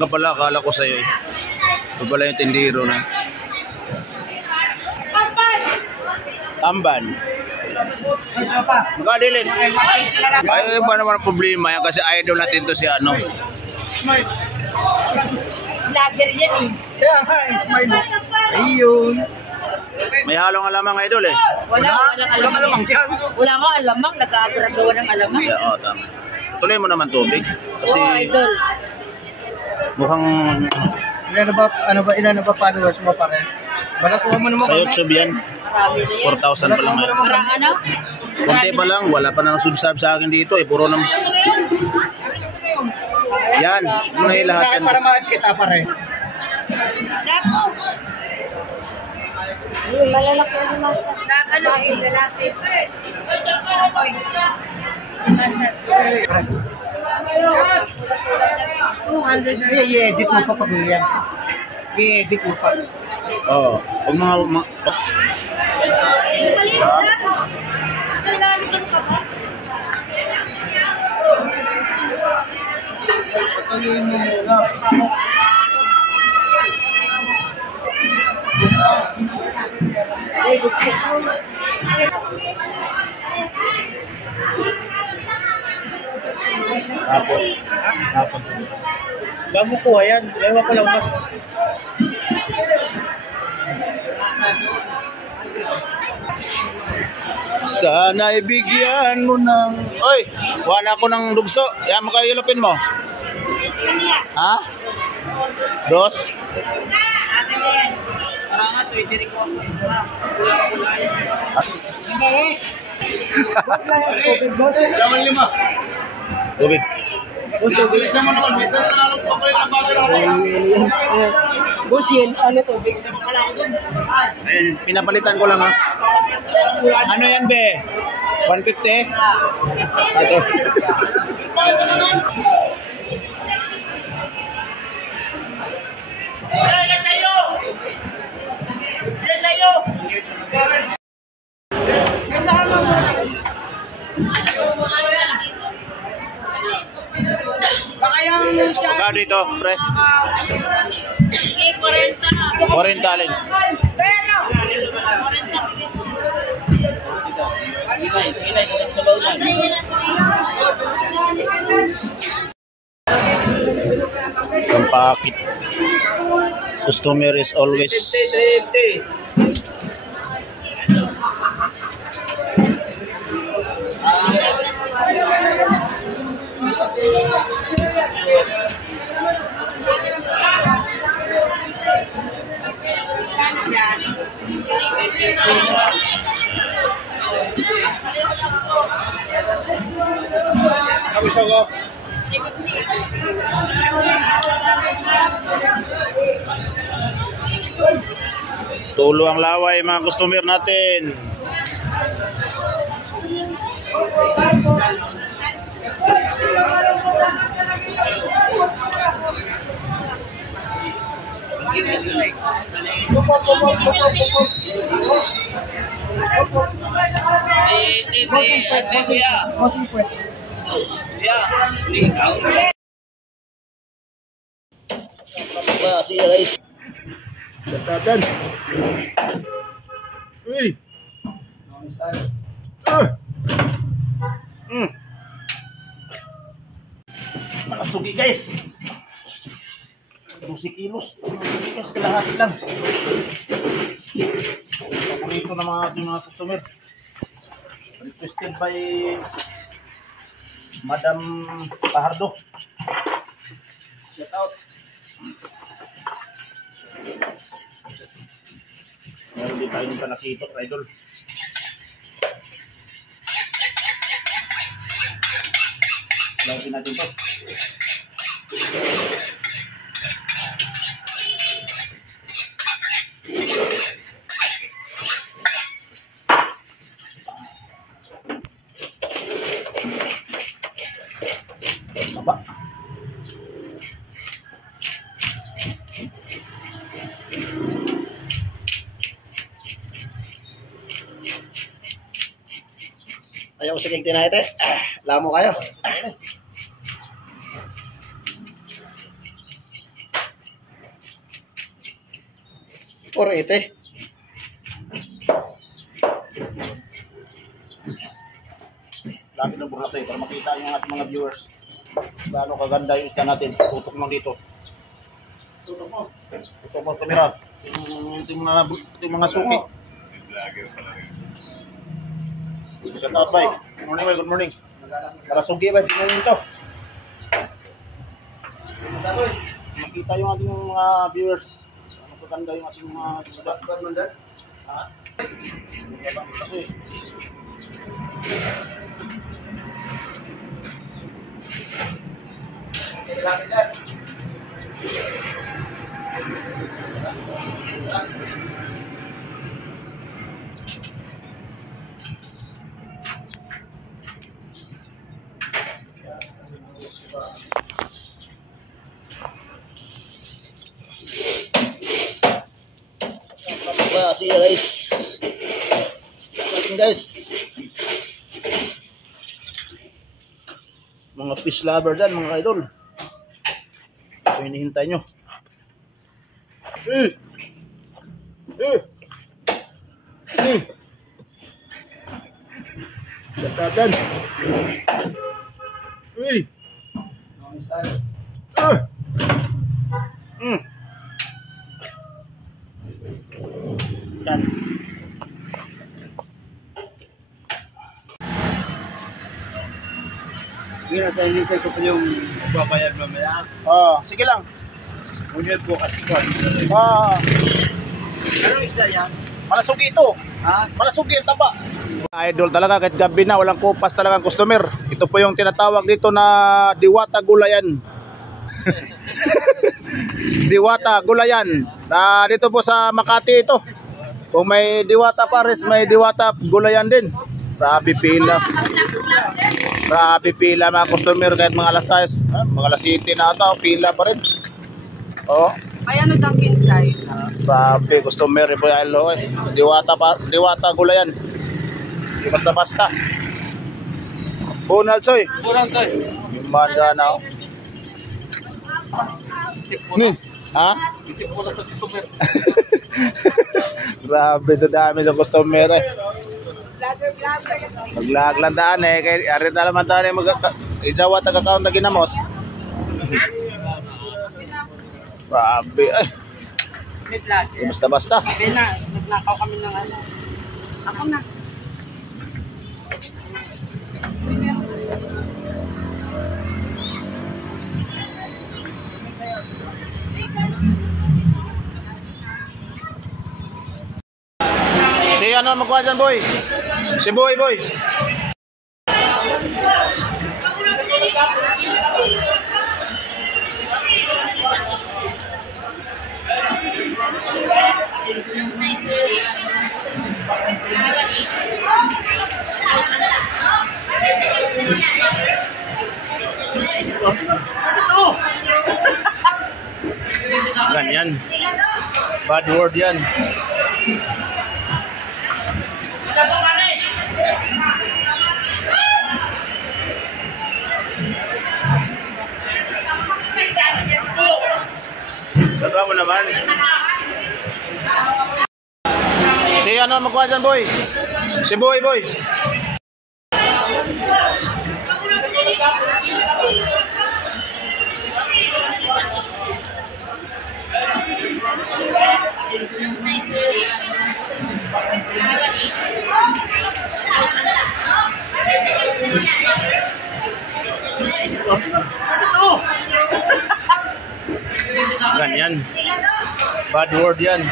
ka pala, akala ko sa'yo eh. Ito pala yung tindiro na. Tamban. Magkadilis. Ay, ba naman ang problema yan kasi idol natin to si ano. Lager yan eh. Kaya nga, smile. Ayun. May halong alamang idol eh. Walang alamang. Wala nga alamang, nag-aagaragawa ng alamang. Yeah, oh, tama. Tuloy mo naman tubig. Kasi Idol. mukhang Ilan na ba followers mo pa rin? Balasuhan mo naman sa YouTube yan. Marami na yan. 4,000 pa lang ngayon. Ano? Kunti pa lang, wala pa na subscribe sa akin dito eh. Puro naman. Yan, yun na yung lahat yan. Para mahal kita pa rin. Dako. Malalaki ang nasa. Ano? Lalaki. Oy. I-edit mo pa pag yan. I-edit mo pa. Oo. Pag mga... Patuloy mo muna. Hapon. Saan mo kuha yan? Ewan ko lang ba? Sana ibigyan mo ng... Oy! Wala ko ng dugso. Yan mo kayo ilupin mo. Ha? Dos? Boss lang yan. Tubig, boss. Lawan 5. Tubig. Bilisan mo naman. Bilisan na lang pa kayo ng bagay. Boss, yan. Ano tubig? Ayun, pinapalitan ko lang ha. Ano yan be? 150? Ito. Ilan sa'yo? Ilan sa'yo? Magkano dito, pre? 40 alin. Ang pakit. Customer is always Kapis ako. tulo ang laway mga customer natin. Satadan. Uy. Malasugi guys. 12 kilos. Bigas kalahati lang. Paborito ng mga customer. Requested by Madam Pahardo. Shout out. Meron din tayo ng panakitok, idol. Lagyan natin ito. Baba. Ayaw ko sige tinayte. Lamo kayo. 480. Lagi ng burasay para makita yung ating mga viewers. Gaano kaganda yung isda natin. Tutok mo dito. Tutok mo kamera. Yung mga suki. Shout out, bye. Good morning, bye. Good morning. Para sugi, bye. Tingnan nito. Makita yung ating mga viewers. Ano kaganda yung ating mga isda. Ha? Kasi see you guys. Stop natin guys. Mga fish lover dyan, mga idol. Ito hinihintay nyo. Satadan. Yan. Hinintay ko po yung babayad mamaya. Sige lang. Ngunit po kasi po. Anong isda yan? Malasugi ito. Ha? Malasugi ang taba. Idol talaga, kahit gabi na, walang kupas talaga ang customer. Ito po yung tinatawag dito na Diwata Gulayan. Diwata Gulayan. Dito po sa Makati ito. Kung may Diwata Pares, may Diwata Gulayan din. Grabe pila. Grabe pila mga customer kahit mga alas 6. Mga alas 7 na ata, pila pa rin. Oh. Ay, ano Dunkin Chai? Grabe customer po yan lo eh. Diwata Gulayan. Di basta-basta. Bunal soy. Kurang tayo. Yung manda na oh. Ha? Grabe do dami ng customer eh. Maglag lang daan eh. Kaya arin na naman daan eh. Ijawa taga-count na ginamos. Grabe eh. Basta-basta. Nagnakaw kami ng ano. Ako na. Si ano magkuha dyan boy? Si boy. Ganyan. Bad word yan. Gagawa mo naman. Si ano magkuha dyan boy? Si boy. Ganyan. Bad word yan.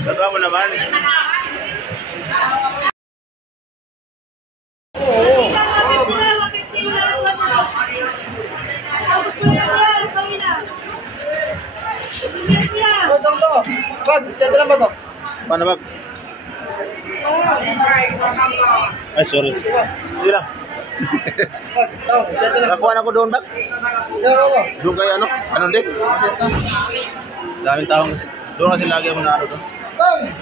Gagawa mo naman. Bag, dadala ba to? Paano bag? Ay, sorry. Sige lang. Bag, dadala. Nakuha na ko doon bag? Dadala ko. Doon kayo ano? Ano din? Daming taong kasi. Doon kasi lagi ako na ano doon. Bag!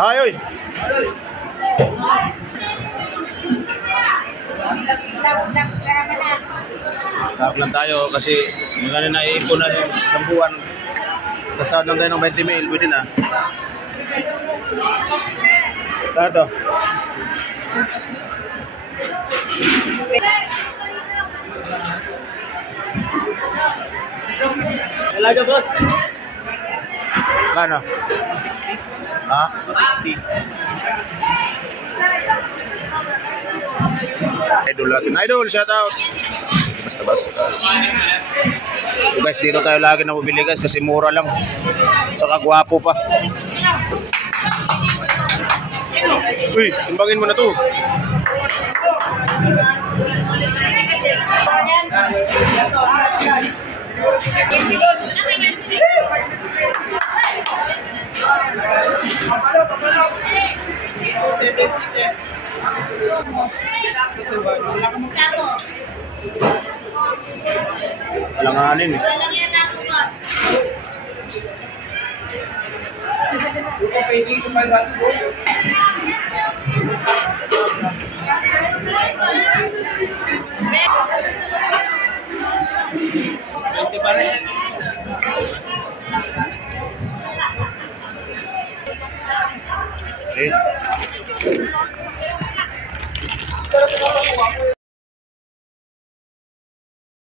Ay, oy. Tap lang tayo kasi maganda na iipon na isang buwan. Kasahod lang tayo ng 20 mil, pwede na. Tato. Talaga, boss. Kano? Ha? 60. Idol natin. Idol, shout out. Basta. So guys, dito tayo lagi na bumili guys kasi mura lang. Saka gwapo pa. Uy, timbangin mo na to. Alanganin eh. Okay.